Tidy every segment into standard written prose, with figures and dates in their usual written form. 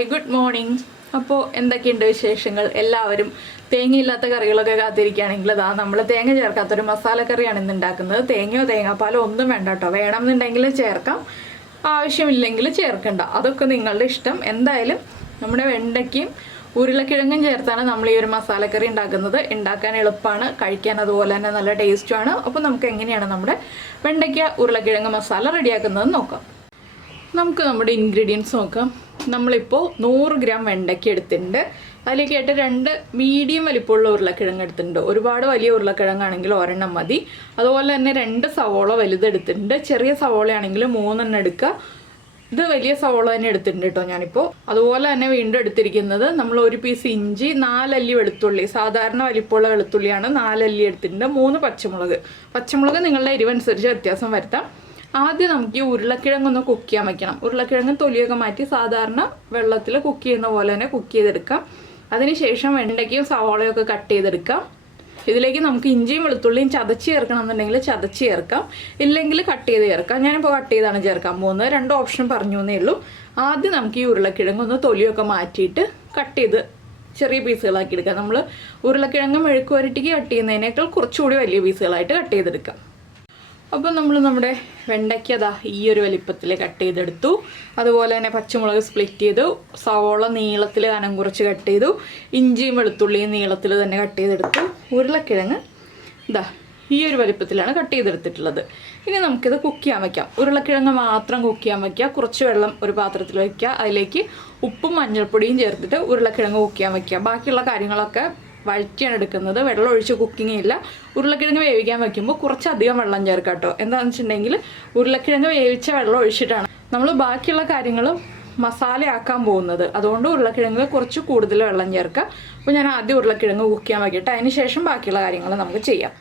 Hi good morning. അപ്പോൾ എന്തൊക്കെയുണ്ട് വിശേഷങ്ങൾ? എല്ലാവരും തേങ്ങയില്ലാത്ത കറികളൊക്കെ കാത്തിരിക്കുകയാണെങ്കിൽ അതാ നമ്മൾ തേങ്ങ ചേർക്കാത്തൊരു മസാലക്കറിയാണ് ഇന്ന് ഉണ്ടാക്കുന്നത്. തേങ്ങയോ തേങ്ങാപ്പാലോ ഒന്നും വേണ്ട കേട്ടോ. വേണമെന്നുണ്ടെങ്കിൽ ചേർക്കാം, ആവശ്യമില്ലെങ്കിൽ ചേർക്കണ്ട, അതൊക്കെ നിങ്ങളുടെ ഇഷ്ടം. എന്തായാലും നമ്മുടെ വെണ്ടയ്ക്കയും ഉരുളക്കിഴങ്ങും ചേർത്താണ് നമ്മൾ ഈ ഒരു മസാലക്കറി ഉണ്ടാക്കുന്നത്. ഉണ്ടാക്കാൻ എളുപ്പമാണ്, കഴിക്കാൻ അതുപോലെ തന്നെ നല്ല ടേസ്റ്റുമാണ്. അപ്പോൾ നമുക്ക് എങ്ങനെയാണ് നമ്മുടെ വെണ്ടയ്ക്ക ഉരുളക്കിഴങ്ങ് മസാല റെഡിയാക്കുന്നത് നോക്കാം. നമുക്ക് നമ്മുടെ ഇൻഗ്രീഡിയൻസ് നോക്കാം. നമ്മളിപ്പോൾ 100 ഗ്രാം വെണ്ടയ്ക്ക എടുത്തിട്ടുണ്ട്. അതിലേക്കായിട്ട് 2 മീഡിയം വലിപ്പമുള്ള ഉരുളക്കിഴങ്ങ് എടുത്തിട്ടുണ്ട്. ഒരുപാട് വലിയ ഉരുളക്കിഴങ്ങാണെങ്കിൽ ഒരെണ്ണം മതി. അതുപോലെ തന്നെ 2 സവോള വലുതെടുത്തിട്ടുണ്ട്. ചെറിയ സവോളയാണെങ്കിൽ 3 എണ്ണം എടുക്കുക. ഇത് വലിയ സവോള തന്നെ എടുത്തിട്ടുണ്ട് കേട്ടോ ഞാനിപ്പോൾ. അതുപോലെ തന്നെ വീണ്ടും എടുത്തിരിക്കുന്നത് നമ്മൾ 1 പീസ് ഇഞ്ചി, 4 അല്ലി വെളുത്തുള്ളി, സാധാരണ വലിപ്പമുള്ള വെളുത്തുള്ളിയാണ്, 4 അല്ലി എടുത്തിട്ടുണ്ട്. 3 പച്ചമുളക് നിങ്ങളുടെ എരിവനുസരിച്ച് വ്യത്യാസം വരുത്താം. ആദ്യം നമുക്ക് ഈ ഉരുളക്കിഴങ്ങൊന്ന് കുക്ക് ചെയ്യാൻ വയ്ക്കണം. ഉരുളക്കിഴങ്ങ് തൊലിയൊക്കെ മാറ്റി സാധാരണ വെള്ളത്തിൽ കുക്ക് ചെയ്യുന്ന പോലെ തന്നെ കുക്ക് ചെയ്തെടുക്കാം. അതിനുശേഷം വെണ്ടയ്ക്കയും സവോളയും ഒക്കെ കട്ട് ചെയ്തെടുക്കാം. ഇതിലേക്ക് നമുക്ക് ഇഞ്ചിയും വെളുത്തുള്ളിയും ചതച്ച് ചേർക്കണം എന്നുണ്ടെങ്കിൽ ചതച്ച് ചേർക്കാം, ഇല്ലെങ്കിൽ കട്ട് ചെയ്ത് ചേർക്കാം. ഞാനിപ്പോൾ കട്ട് ചെയ്താണ് ചേർക്കാൻ പോകുന്നത്. 2 ഓപ്ഷൻ പറഞ്ഞു എന്നേ ഉള്ളൂ. ആദ്യം നമുക്ക് ഈ ഉരുളക്കിഴങ്ങ് ഒന്ന് തൊലിയൊക്കെ മാറ്റിയിട്ട് കട്ട് ചെയ്ത് ചെറിയ പീസുകളാക്കി എടുക്കാം. നമ്മൾ ഉരുളക്കിഴങ്ങ് മെഴുക്ക് വരട്ടിക്ക് കട്ട് ചെയ്യുന്നതിനേക്കാൾ കുറച്ചുകൂടി വലിയ പീസുകളായിട്ട് കട്ട് ചെയ്തെടുക്കാം. അപ്പോൾ നമ്മൾ നമ്മുടെ വെണ്ടയ്ക്ക അതാ ഈ ഒരു വലിപ്പത്തിൽ കട്ട് ചെയ്തെടുത്തു. അതുപോലെ തന്നെ പച്ചമുളക് സ്പ്ലിറ്റ് ചെയ്തു, സവോള നീളത്തിൽ കനം കുറച്ച് കട്ട് ചെയ്തു, ഇഞ്ചിയും വെളുത്തുള്ളിയും നീളത്തിൽ തന്നെ കട്ട് ചെയ്തെടുത്തു. ഉരുളക്കിഴങ്ങ് ഇതാ ഈ ഒരു വലിപ്പത്തിലാണ് കട്ട് ചെയ്തെടുത്തിട്ടുള്ളത്. ഇനി നമുക്കിത് കുക്ക് ചെയ്യാൻ വയ്ക്കാം. ഉരുളക്കിഴങ്ങ് മാത്രം കുക്ക് ചെയ്യാൻ വയ്ക്കുക. കുറച്ച് വെള്ളം ഒരു പാത്രത്തിൽ വയ്ക്കുക. അതിലേക്ക് ഉപ്പും മഞ്ഞൾപ്പൊടിയും ചേർത്തിട്ട് ഉരുളക്കിഴങ്ങ് കുക്ക് ചെയ്യാൻ വയ്ക്കുക. ബാക്കിയുള്ള കാര്യങ്ങളൊക്കെ വഴറ്റിയാണ് എടുക്കുന്നത്. വെള്ളം ഒഴിച്ച് കുക്കിംഗ് ഇല്ല. ഉരുളക്കിഴങ്ങ് വേവിക്കാൻ വയ്ക്കുമ്പോൾ കുറച്ചധികം വെള്ളം ചേർക്കാം കേട്ടോ. എന്താണെന്ന് വെച്ചിട്ടുണ്ടെങ്കിൽ ഉരുളക്കിഴങ്ങ് വേവിച്ച വെള്ളം ഒഴിച്ചിട്ടാണ് നമ്മൾ ബാക്കിയുള്ള കാര്യങ്ങളും മസാലയാക്കാൻ പോകുന്നത്. അതുകൊണ്ട് ഉരുളക്കിഴങ്ങ് കുറച്ച് കൂടുതൽ വെള്ളം ചേർക്കുക. അപ്പോൾ ഞാൻ ആദ്യം ഉരുളക്കിഴങ്ങ് കുക്ക് ചെയ്യാൻ വയ്ക്കട്ടെ, അതിന് ശേഷം ബാക്കിയുള്ള കാര്യങ്ങൾ നമുക്ക് ചെയ്യാം.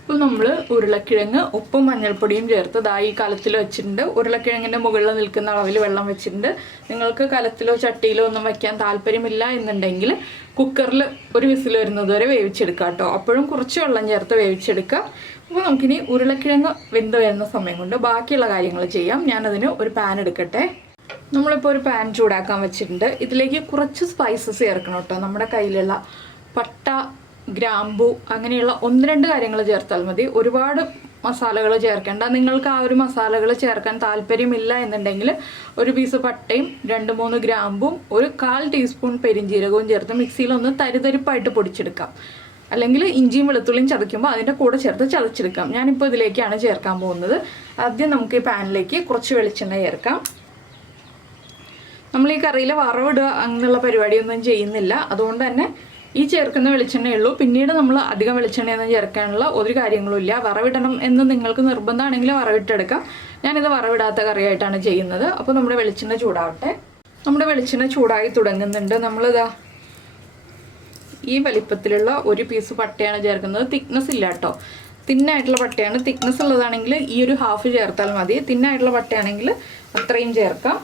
അപ്പോൾ നമ്മൾ ഉരുളക്കിഴങ്ങ് ഉപ്പും മഞ്ഞൾപ്പൊടിയും ചേർത്ത് ഈ കലത്തിൽ വെച്ചിട്ടുണ്ട്. ഉരുളക്കിഴങ്ങിൻ്റെ മുകളിൽ നിൽക്കുന്ന അളവിൽ വെള്ളം വെച്ചിട്ടുണ്ട്. നിങ്ങൾക്ക് കലത്തിലോ ചട്ടിയിലോ ഒന്നും വയ്ക്കാൻ താല്പര്യമില്ല എന്നുണ്ടെങ്കിൽ കുക്കറിൽ ഒരു വിസിൽ വരുന്നത് വരെ വേവിച്ചെടുക്കുക കേട്ടോ. അപ്പോഴും കുറച്ച് വെള്ളം ചേർത്ത് വേവിച്ചെടുക്കുക. അപ്പോൾ നമുക്കിനി ഉരുളക്കിഴങ്ങ് വെന്ത് വരുന്ന സമയം കൊണ്ട് ബാക്കിയുള്ള കാര്യങ്ങൾ ചെയ്യാം. ഞാനതിന് ഒരു പാൻ എടുക്കട്ടെ. നമ്മളിപ്പോൾ ഒരു പാൻ ചൂടാക്കാൻ വെച്ചിട്ടുണ്ട്. ഇതിലേക്ക് കുറച്ച് സ്പൈസസ് ചേർക്കണം കേട്ടോ. നമ്മുടെ കയ്യിലുള്ള പട്ട, ഗ്രാമ്പു അങ്ങനെയുള്ള 1-2 കാര്യങ്ങൾ ചേർത്താൽ മതി. ഒരുപാട് മസാലകൾ ചേർക്കേണ്ട. നിങ്ങൾക്ക് ആ ഒരു മസാലകൾ ചേർക്കാൻ താല്പര്യമില്ല എന്നുണ്ടെങ്കിൽ 1 പീസ് പട്ടയും 2-3 ഗ്രാമ്പും 1/4 ടീസ്പൂൺ പെരിഞ്ജീരകവും ചേർത്ത് മിക്സിയിലൊന്ന് തരിതരിപ്പായിട്ട് പൊടിച്ചെടുക്കാം. അല്ലെങ്കിൽ ഇഞ്ചിയും വെളുത്തുള്ളിയും ചതയ്ക്കുമ്പോൾ അതിൻ്റെ കൂടെ ചേർത്ത് ചതച്ചെടുക്കാം. ഞാനിപ്പോൾ ഇതിലേക്കാണ് ചേർക്കാൻ പോകുന്നത്. ആദ്യം നമുക്ക് ഈ പാനിലേക്ക് കുറച്ച് വെളിച്ചെണ്ണ ചേർക്കാം. നമ്മൾ ഈ കറിയിൽ വറവിടുക അങ്ങനെയുള്ള പരിപാടിയൊന്നും ചെയ്യുന്നില്ല. അതുകൊണ്ട് തന്നെ ഈ ചേർക്കുന്ന വെളിച്ചെണ്ണയുള്ളൂ. പിന്നീട് നമ്മൾ അധികം വെളിച്ചെണ്ണയൊന്നും ചേർക്കാനുള്ള ഒരു കാര്യങ്ങളും ഇല്ല. വറവിടണം എന്ന് നിങ്ങൾക്ക് നിർബന്ധമാണെങ്കിൽ വറവിട്ടെടുക്കാം. ഞാനിത് വറവിടാത്ത കറിയായിട്ടാണ് ചെയ്യുന്നത്. അപ്പോൾ നമ്മുടെ വെളിച്ചെണ്ണ ചൂടാവട്ടെ. നമ്മുടെ വെളിച്ചെണ്ണ ചൂടായി തുടങ്ങുന്നുണ്ട്. നമ്മളിതാ ഈ വലിപ്പത്തിലുള്ള 1 പീസ് പട്ടയാണ് ചേർക്കുന്നത്. തിക്നെസ് ഇല്ല കേട്ടോ, തിന്നായിട്ടുള്ള പട്ടയാണ്. തിക്നെസ് ഉള്ളതാണെങ്കിൽ ഈ ഒരു ഹാഫ് ചേർത്താൽ മതി. തിന്നായിട്ടുള്ള പട്ടയാണെങ്കിൽ അത്രയും ചേർക്കാം.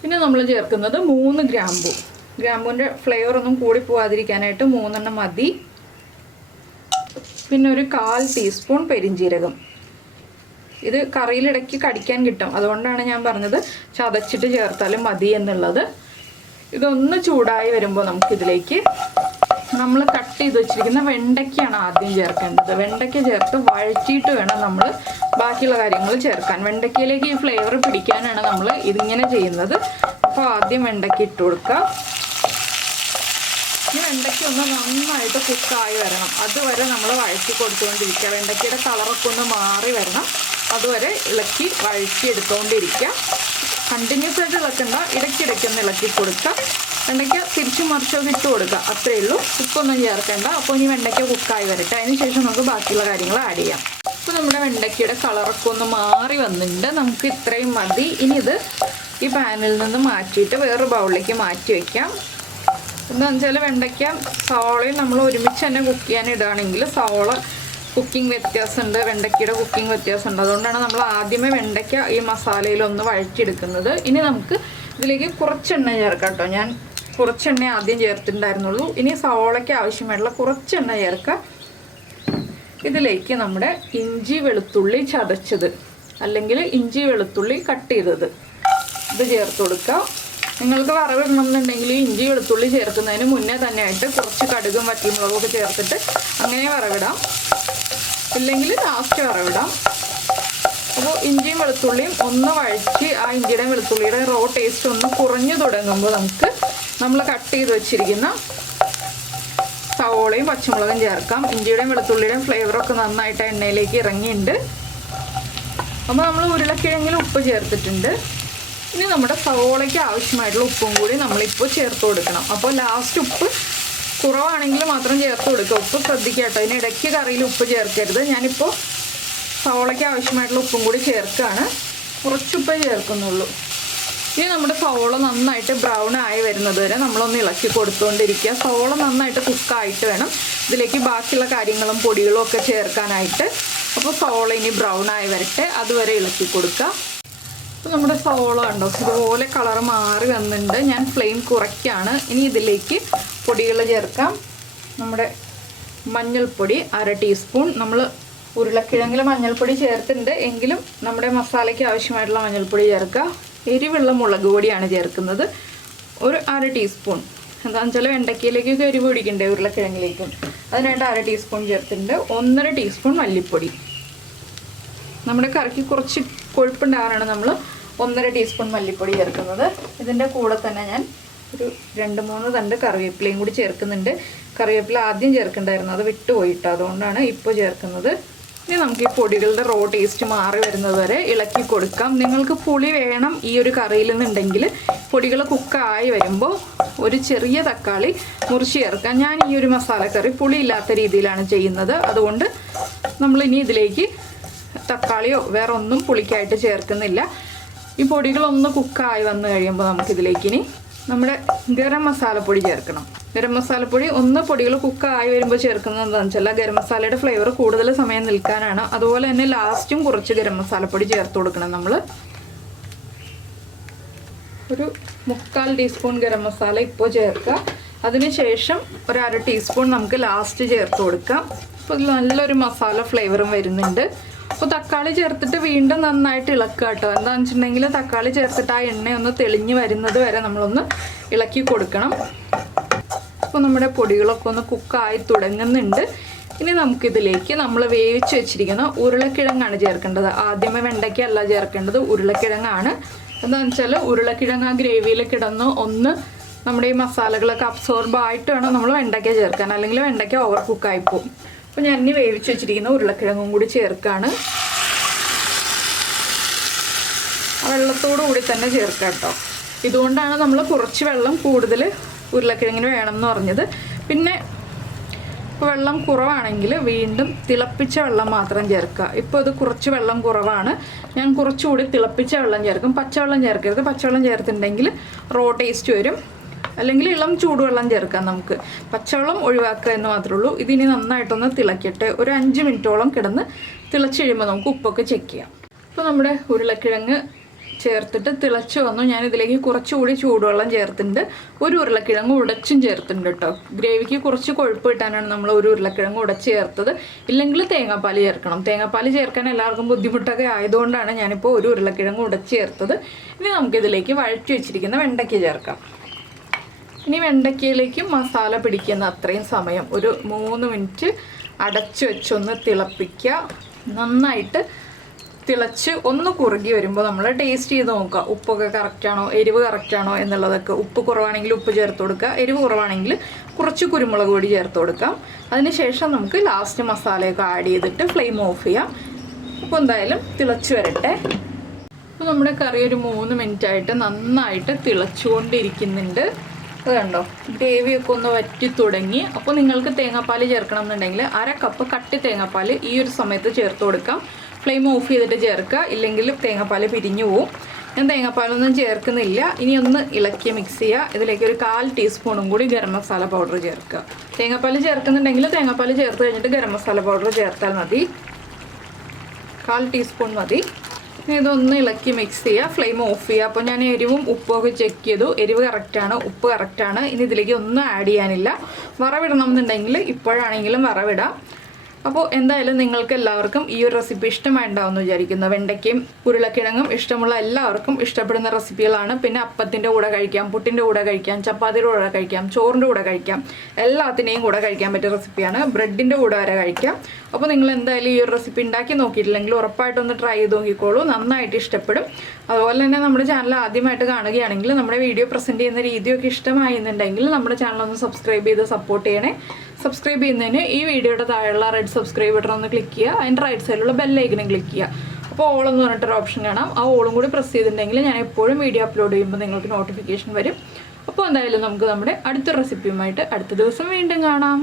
പിന്നെ നമ്മൾ ചേർക്കുന്നത് 3 ഗ്രാമ്പു. ഗ്രാമ്പൂൻ്റെ ഫ്ലേവർ ഒന്നും കൂടി പോവാതിരിക്കാനായിട്ട് 3 എണ്ണം മതി. പിന്നെ 1/4 ടീസ്പൂൺ പെരിഞ്ജീരകം. ഇത് കറിയിലിടയ്ക്ക് കടിക്കാൻ കിട്ടും, അതുകൊണ്ടാണ് ഞാൻ പറഞ്ഞത് ചതച്ചിട്ട് ചേർത്താലും മതി എന്നുള്ളത്. ഇതൊന്ന് ചൂടായി വരുമ്പോൾ നമുക്കിതിലേക്ക് നമ്മൾ കട്ട് ചെയ്ത് വെച്ചിരിക്കുന്ന വെണ്ടയ്ക്കയാണ് ആദ്യം ചേർക്കേണ്ടത്. വെണ്ടയ്ക്ക ചേർത്ത് വഴറ്റിയിട്ട് വേണം നമ്മൾ ബാക്കിയുള്ള കാര്യങ്ങൾ ചേർക്കാൻ. വെണ്ടയ്ക്കയിലേക്ക് ഈ ഫ്ലേവർ പിടിക്കാനാണ് നമ്മൾ ഇതിങ്ങനെ ചെയ്യുന്നത്. അപ്പോൾ ആദ്യം വെണ്ടയ്ക്ക ഇട്ട് കൊടുക്കുക. ഈ വെണ്ടയ്ക്ക ഒന്ന് നന്നായിട്ട് കുക്കായി വരണം. അതുവരെ നമ്മൾ വഴറ്റി കൊടുത്തുകൊണ്ടിരിക്കുക. വെണ്ടയ്ക്കയുടെ കളറൊക്കെ ഒന്ന് മാറി വരണം. അതുവരെ ഇളക്കി വഴറ്റി എടുത്തുകൊണ്ടിരിക്കുക. കണ്ടിന്യൂസ് ആയിട്ട് ഇളക്കണ്ട, ഇടയ്ക്കിടയ്ക്കൊന്ന് ഇളക്കി കൊടുക്കുക. വെണ്ടയ്ക്ക തിരിച്ചു മറിച്ചൊക്കെ ഇട്ട് കൊടുക്കുക, അത്രയേ ഉള്ളൂ. ഉപ്പൊന്നും ചേർക്കേണ്ട. അപ്പോൾ ഇനി വെണ്ടയ്ക്ക കുക്കായി വരട്ടെ, അതിന് ശേഷം നമുക്ക് ബാക്കിയുള്ള കാര്യങ്ങൾ ആഡ് ചെയ്യാം. ഇപ്പോൾ നമ്മുടെ വെണ്ടയ്ക്കയുടെ കളറൊക്കെ ഒന്ന് മാറി വന്നിട്ടുണ്ട്. നമുക്ക് ഇത്രയും മതി. ഇനി ഇത് ഈ പാനിൽ നിന്ന് മാറ്റിയിട്ട് വേറൊരു ബൗളിലേക്ക് മാറ്റി വയ്ക്കാം. എന്താണെന്ന് വെച്ചാൽ വെണ്ടയ്ക്ക സവോളയും നമ്മൾ ഒരുമിച്ച് തന്നെ കുക്ക് ചെയ്യാൻ ഇടുകയാണെങ്കിൽ സവോള കുക്കിംഗ് വ്യത്യാസമുണ്ട്, വെണ്ടയ്ക്കയുടെ കുക്കിംഗ് വ്യത്യാസമുണ്ട്. അതുകൊണ്ടാണ് നമ്മൾ ആദ്യമേ വെണ്ടയ്ക്ക ഈ മസാലയിലൊന്ന് വഴറ്റിയെടുക്കുന്നത്. ഇനി നമുക്ക് ഇതിലേക്ക് കുറച്ചെണ്ണ ചേർക്കാം കേട്ടോ. ഞാൻ കുറച്ചെണ്ണ ആദ്യം ചേർത്തിട്ടുണ്ടായിരുന്നുള്ളൂ. ഇനി സവോളയ്ക്ക് ആവശ്യമായിട്ടുള്ള കുറച്ചെണ്ണ ചേർക്കാം. ഇതിലേക്ക് നമ്മുടെ ഇഞ്ചി വെളുത്തുള്ളി ചതച്ചത് അല്ലെങ്കിൽ ഇഞ്ചി വെളുത്തുള്ളി കട്ട് ചെയ്തത് ഇത് ചേർത്ത് കൊടുക്കുക. നിങ്ങൾക്ക് വറവിടണമെന്നുണ്ടെങ്കിൽ ഇഞ്ചി വെളുത്തുള്ളി ചേർക്കുന്നതിന് മുന്നേ തന്നെയായിട്ട് കുറച്ച് കടുകും വറ്റൽമുളകും ഒക്കെ ചേർത്തിട്ട് അങ്ങനെ വറവിടാം, ഇല്ലെങ്കിൽ ലാസ്റ്റ് വറവിടാം. അപ്പോൾ ഇഞ്ചിയും വെളുത്തുള്ളിയും ഒന്ന് വഴറ്റി ആ ഇഞ്ചിയുടെയും വെളുത്തുള്ളിയുടെ റോ ടേസ്റ്റ് ഒന്ന് കുറഞ്ഞു തുടങ്ങുമ്പോൾ നമുക്ക് നമ്മൾ കട്ട് ചെയ്ത് വെച്ചിരിക്കുന്ന സവോളയും പച്ചമുളകും ചേർക്കാം. ഇഞ്ചിയുടെയും വെളുത്തുള്ളിയുടെയും ഫ്ലേവറൊക്കെ നന്നായിട്ട് എണ്ണയിലേക്ക് ഇറങ്ങിയിട്ടുണ്ട്. അപ്പോൾ നമ്മൾ ഉരുളക്കിഴങ്ങിൽ ഉപ്പ് ചേർത്തിട്ടുണ്ട്. ഇനി നമ്മുടെ സവോളയ്ക്ക് ആവശ്യമായിട്ടുള്ള ഉപ്പും കൂടി നമ്മളിപ്പോൾ ചേർത്ത് കൊടുക്കണം. അപ്പോൾ ലാസ്റ്റ് ഉപ്പ് കുറവാണെങ്കിൽ മാത്രം ചേർത്ത് കൊടുക്കുക. ഉപ്പ് ശ്രദ്ധിക്കുക കേട്ടോ, ഇതിനിടയ്ക്ക് കറിയിൽ ഉപ്പ് ചേർക്കരുത്. ഞാനിപ്പോൾ സവോളയ്ക്ക് ആവശ്യമായിട്ടുള്ള ഉപ്പും കൂടി ചേർക്കുകയാണ്. കുറച്ചുപ്പേ ചേർക്കുന്നുള്ളൂ. ഇനി നമ്മുടെ സവോള നന്നായിട്ട് ബ്രൗൺ ആയി വരുന്നത് വരെ നമ്മളൊന്ന് ഇളക്കി കൊടുത്തുകൊണ്ടിരിക്കുക. സവോള നന്നായിട്ട് കുക്കായിട്ട് വേണം ഇതിലേക്ക് ബാക്കിയുള്ള കാര്യങ്ങളും പൊടികളും ഒക്കെ ചേർക്കാനായിട്ട്. അപ്പോൾ സവോള ഇനി ബ്രൗൺ ആയി വരട്ടെ, അതുവരെ ഇളക്കി കൊടുക്കുക. അപ്പോൾ നമ്മുടെ സവോള കണ്ടോ ഇതുപോലെ കളർ മാറി വന്നിട്ടുണ്ട്. ഞാൻ ഫ്ലെയിം കുറയ്ക്കുകയാണ്. ഇനി ഇതിലേക്ക് പൊടികൾ ചേർക്കാം. നമ്മുടെ മഞ്ഞൾപ്പൊടി 1/2 ടീസ്പൂൺ. നമ്മൾ ഉരുളക്കിഴങ്ങിൽ മഞ്ഞൾപ്പൊടി ചേർത്തിട്ടുണ്ട് എങ്കിലും നമ്മുടെ മസാലയ്ക്ക് ആവശ്യമായിട്ടുള്ള മഞ്ഞൾപ്പൊടി ചേർക്കുക. എരിവുള്ള മുളക് പൊടിയാണ് ചേർക്കുന്നത്, ഒരു 1/2 ടീസ്പൂൺ. എന്താണെന്ന് വെച്ചാൽ വെണ്ടയ്ക്കയിലേക്കൊക്കെ എരിവ് പിടിക്കണ്ടേ ഉരുളക്കിഴങ്ങിലേക്കും, അതിനായിട്ട് 1/2 ടീസ്പൂൺ ചേർത്തിട്ടുണ്ട്. 1.5 ടീസ്പൂൺ മല്ലിപ്പൊടി. നമ്മുടെ കറിക്ക് കുറച്ച് കൊഴുപ്പുണ്ടാകാനാണ് നമ്മൾ 1.5 ടീസ്പൂൺ മല്ലിപ്പൊടി ചേർക്കുന്നത്. ഇതിൻ്റെ കൂടെ തന്നെ ഞാൻ ഒരു 2-3 തണ്ട് കറിവേപ്പിലയും കൂടി ചേർക്കുന്നുണ്ട്. കറിവേപ്പില ആദ്യം ചേർക്കണ്ടായിരുന്നു, അത് വിട്ടുപോയിട്ട്, അതുകൊണ്ടാണ് ഇപ്പോൾ ചേർക്കുന്നത്. ഇനി നമുക്ക് ഈ പൊടികളുടെ റോ ടേസ്റ്റ് മാറി വരുന്നത് വരെ ഇളക്കി കൊടുക്കാം. നിങ്ങൾക്ക് പുളി വേണം ഈ ഒരു കറിയിൽ നിന്നുണ്ടെങ്കിൽ പൊടികൾ കുക്കായി വരുമ്പോൾ ഒരു ചെറിയ തക്കാളി മുറിച്ച് ചേർക്കാം. ഞാൻ ഈ ഒരു മസാലക്കറി പുളി ഇല്ലാത്ത രീതിയിലാണ് ചെയ്യുന്നത്, അതുകൊണ്ട് നമ്മളിനി ഇതിലേക്ക് തക്കാളിയോ വേറെ ഒന്നും പുളിക്കായിട്ട് ചേർക്കുന്നില്ല. ഈ പൊടികളൊന്ന് കുക്കായി വന്നു കഴിയുമ്പോൾ നമുക്കിതിലേക്ക് ഇനി നമ്മുടെ ഗരം മസാലപ്പൊടി ചേർക്കണം. ഗരം മസാലപ്പൊടി ഒന്ന് പൊടികൾ കുക്കായി വരുമ്പോൾ ചേർക്കുന്നത് എന്താണെന്ന് വെച്ചാൽ ഗരം മസാലയുടെ ഫ്ലേവർ കൂടുതൽ സമയം നിൽക്കാനാണ്. അതുപോലെ തന്നെ ലാസ്റ്റും കുറച്ച് ഗരം മസാലപ്പൊടി ചേർത്ത് കൊടുക്കണം. നമ്മൾ ഒരു 3/4 ടീസ്പൂൺ ഗരം മസാല ഇപ്പോൾ ചേർക്കുക. അതിനുശേഷം ഒരു 1/2 ടീസ്പൂൺ നമുക്ക് ലാസ്റ്റ് ചേർത്ത് കൊടുക്കാം. അപ്പോൾ ഇതിൽ നല്ലൊരു മസാല ഫ്ലേവറും വരുന്നുണ്ട്. അപ്പോൾ തക്കാളി ചേർത്തിട്ട് വീണ്ടും നന്നായിട്ട് ഇളക്കുക കേട്ടോ. എന്താണെന്ന് വെച്ചിട്ടുണ്ടെങ്കിൽ തക്കാളി ചേർത്തിട്ട് ആ എണ്ണയൊന്ന് തെളിഞ്ഞ് വരുന്നത് വരെ നമ്മളൊന്ന് ഇളക്കി കൊടുക്കണം. അപ്പോൾ നമ്മുടെ പൊടികളൊക്കെ ഒന്ന് കുക്കായി തുടങ്ങുന്നുണ്ട്. ഇനി നമുക്കിതിലേക്ക് നമ്മൾ വേവിച്ച് വെച്ചിരിക്കുന്ന ഉരുളക്കിഴങ്ങാണ് ചേർക്കേണ്ടത്. ആദ്യമേ വെണ്ടയ്ക്കല്ല ചേർക്കേണ്ടത്, ഉരുളക്കിഴങ്ങാണ്. എന്താണെന്ന് വെച്ചാൽ ഉരുളക്കിഴങ്ങ് ആ ഗ്രേവിയിൽ കിടന്ന് ഒന്ന് നമ്മുടെ ഈ മസാലകളൊക്കെ അബ്സോർബ് ആയിട്ട് വേണം നമ്മൾ വെണ്ടയ്ക്ക ചേർക്കാൻ, അല്ലെങ്കിൽ വെണ്ടയ്ക്ക ഓവർ കുക്കായി പോകും. അപ്പോൾ ഞാൻ ഇനി വേവിച്ച് വെച്ചിരിക്കുന്ന ഉരുളക്കിഴങ്ങും കൂടി ചേർക്കുകയാണ്. ആ വെള്ളത്തോടു കൂടി തന്നെ ചേർക്കാം കേട്ടോ. ഇതുകൊണ്ടാണ് നമ്മൾ കുറച്ച് വെള്ളം കൂടുതൽ ഉരുളക്കിഴങ്ങിന് വേണം എന്ന് പറഞ്ഞത്. പിന്നെ ഇപ്പോൾ വെള്ളം കുറവാണെങ്കിൽ വീണ്ടും തിളപ്പിച്ച വെള്ളം മാത്രം ചേർക്കുക. ഇപ്പോൾ ഇത് കുറച്ച് വെള്ളം കുറവാണ്, ഞാൻ കുറച്ചുകൂടി തിളപ്പിച്ച വെള്ളം ചേർക്കും. പച്ചവെള്ളം ചേർക്കരുത്, പച്ചവെള്ളം ചേർത്തിട്ടുണ്ടെങ്കിൽ റോ ടേസ്റ്റ് വരും. അല്ലെങ്കിൽ ഇളം ചൂടുവെള്ളം ചേർക്കാം. നമുക്ക് പച്ചവെള്ളം ഒഴിവാക്കുക എന്ന് മാത്രമേ ഉള്ളൂ. ഇതിനി നന്നായിട്ടൊന്ന് തിളയ്ക്കട്ടെ. ഒരു 5 മിനിറ്റോളം കിടന്ന് തിളച്ച് കഴിയുമ്പോൾ നമുക്ക് ഉപ്പൊക്കെ ചെക്ക് ചെയ്യാം. ഇപ്പോൾ നമ്മുടെ ഉരുളക്കിഴങ്ങ് ചേർത്തിട്ട് തിളച്ച് വന്നു. ഞാനിതിലേക്ക് കുറച്ചുകൂടി ചൂടുവെള്ളം ചേർത്തിട്ടുണ്ട്. ഒരു ഉരുളക്കിഴങ്ങ് ഉടച്ചും ചേർത്തിട്ടുണ്ട് കേട്ടോ. ഗ്രേവിക്ക് കുറച്ച് കൊഴുപ്പ് കിട്ടാനാണ് നമ്മൾ ഒരു ഉരുളക്കിഴങ്ങ് ഉടച്ച് ചേർത്തത്. ഇല്ലെങ്കിൽ തേങ്ങാപ്പാൽ ചേർക്കണം. തേങ്ങാപ്പാൽ ചേർക്കാൻ എല്ലാവർക്കും ബുദ്ധിമുട്ടൊക്കെ ആയതുകൊണ്ടാണ് ഞാനിപ്പോൾ ഒരു ഉരുളക്കിഴങ്ങ് ഉടച്ച് ചേർത്തത്. ഇനി നമുക്കിതിലേക്ക് വഴറ്റി വെച്ചിരിക്കുന്ന വെണ്ടയ്ക്ക ചേർക്കാം. ഇനി വെണ്ടയ്ക്കയിലേക്ക് മസാല പിടിക്കുന്ന അത്രയും സമയം ഒരു 3 മിനിറ്റ് അടച്ചു വെച്ചൊന്ന് തിളപ്പിക്കുക. നന്നായിട്ട് തിളച്ച് ഒന്ന് കുറുകി വരുമ്പോൾ നമ്മൾ ടേസ്റ്റ് ചെയ്ത് നോക്കുക. ഉപ്പൊക്കെ കറക്റ്റാണോ, എരിവ് കറക്റ്റാണോ എന്നുള്ളതൊക്കെ. ഉപ്പ് കുറവാണെങ്കിൽ ഉപ്പ് ചേർത്ത് കൊടുക്കുക, എരിവ് കുറവാണെങ്കിൽ കുറച്ച് കുരുമുളക് പൊടി ചേർത്ത് കൊടുക്കാം. അതിനുശേഷം നമുക്ക് ലാസ്റ്റ് മസാലയൊക്കെ ആഡ് ചെയ്തിട്ട് ഫ്ലെയിം ഓഫ് ചെയ്യാം. അപ്പോൾ എന്തായാലും തിളച്ച് വരട്ടെ. അപ്പോൾ നമ്മുടെ കറി ഒരു 3 മിനിറ്റായിട്ട് നന്നായിട്ട് തിളച്ചുകൊണ്ടിരിക്കുന്നുണ്ട്. അത് കണ്ടോ, ഗ്രേവിയൊക്കെ ഒന്ന് വറ്റി തുടങ്ങി. അപ്പോൾ നിങ്ങൾക്ക് തേങ്ങാപ്പാൽ ചേർക്കണം എന്നുണ്ടെങ്കിൽ 1/2 കപ്പ് കട്ടി തേങ്ങാപ്പാൽ ഈ ഒരു സമയത്ത് ചേർത്ത് കൊടുക്കാം. ഫ്ലെയിം ഓഫ് ചെയ്തിട്ട് ചേർക്കുക, ഇല്ലെങ്കിൽ തേങ്ങാപ്പാൽ പിരിഞ്ഞു പോവും. ഞാൻ തേങ്ങാപ്പാലൊന്നും ചേർക്കുന്നില്ല. ഇനി ഒന്ന് ഇളക്കി മിക്സ് ചെയ്യുക. ഇതിലേക്ക് ഒരു 1/4 ടീസ്പൂണും കൂടി ഗരം മസാല പൗഡർ ചേർക്കുക. തേങ്ങാപ്പാൽ ചേർക്കുന്നുണ്ടെങ്കിൽ തേങ്ങാപ്പാൽ ചേർത്ത് കഴിഞ്ഞിട്ട് ഗരം മസാല പൗഡർ ചേർത്താൽ മതി. 1/4 ടീസ്പൂൺ മതി. ഇനി ഇതൊന്ന് ഇളക്കി മിക്സ് ചെയ്യുക, ഫ്ലെയിം ഓഫ് ചെയ്യുക. അപ്പോൾ ഞാൻ എരിവും ഉപ്പൊക്കെ ചെക്ക് ചെയ്തു. എരിവ് കറക്റ്റാണ്, ഉപ്പ് കറക്റ്റാണ്. ഇനി ഇതിലേക്ക് ഒന്നും ആഡ് ചെയ്യാനില്ല. വറവിടണം എന്നുണ്ടെങ്കിൽ ഇപ്പോഴാണെങ്കിലും വറവിടാം. അപ്പോൾ എന്തായാലും നിങ്ങൾക്ക് എല്ലാവർക്കും ഈ ഒരു റെസിപ്പി ഇഷ്ടമായിട്ടുണ്ടാവുമെന്ന് വിചാരിക്കുന്നു. വെണ്ടയ്ക്കയും ഉരുളക്കിഴങ്ങും ഇഷ്ടമുള്ള എല്ലാവർക്കും ഇഷ്ടപ്പെടുന്ന റെസിപ്പികളാണ്. പിന്നെ അപ്പത്തിൻ്റെ കൂടെ കഴിക്കാം, പുട്ടിൻ്റെ കൂടെ കഴിക്കാം, ചപ്പാത്തിയുടെ കൂടെ കഴിക്കാം, ചോറിൻ്റെ കൂടെ കഴിക്കാം, എല്ലാത്തിനെയും കൂടെ കഴിക്കാൻ പറ്റിയ റെസിപ്പിയാണ്. ബ്രെഡിൻ്റെ കൂടെ വരെ കഴിക്കാം. അപ്പോൾ നിങ്ങൾ എന്തായാലും ഈ ഒരു റെസിപ്പി ഉണ്ടാക്കി നോക്കിയിട്ടില്ലെങ്കിൽ ഉറപ്പായിട്ടൊന്ന് ട്രൈ ചെയ്ത് നോക്കിക്കോളൂ, നന്നായിട്ട് ഇഷ്ടപ്പെടും. അതുപോലെ തന്നെ നമ്മുടെ ചാനൽ ആദ്യമായിട്ട് കാണുകയാണെങ്കിൽ നമ്മുടെ വീഡിയോ പ്രസൻറ്റ് ചെയ്യുന്ന രീതിയൊക്കെ ഇഷ്ടമായിരുന്നുണ്ടെങ്കിൽ നമ്മുടെ ചാനൽ ഒന്ന് സബ്സ്ക്രൈബ് ചെയ്ത് സപ്പോർട്ട് ചെയ്യണേ. സബ്സ്ക്രൈബ് ചെയ്യുന്നതിന് ഈ വീഡിയോയുടെ താഴെയുള്ള റെഡ് സബ്സ്ക്രൈബ് ബട്ടൺ ഒന്ന് ക്ലിക്ക് ചെയ്യുക, അതിൻ്റെ റൈറ്റ് സൈഡിലുള്ള ബെല്ലൈക്കനും ക്ലിക്ക് ചെയ്യുക. അപ്പോൾ ഓൾ എന്ന് പറഞ്ഞിട്ടൊരു ഓപ്ഷൻ കാണാം, ആ ഓളും കൂടി പ്രസ് ചെയ്തിട്ടുണ്ടെങ്കിൽ ഞാൻ എപ്പോഴും വീഡിയോ അപ്ലോഡ് ചെയ്യുമ്പോൾ നിങ്ങൾക്ക് നോട്ടിഫിക്കേഷൻ വരും. അപ്പോൾ എന്തായാലും നമുക്ക് നമ്മുടെ അടുത്ത റെസിപ്പിയുമായിട്ട് അടുത്ത ദിവസം വീണ്ടും കാണാം.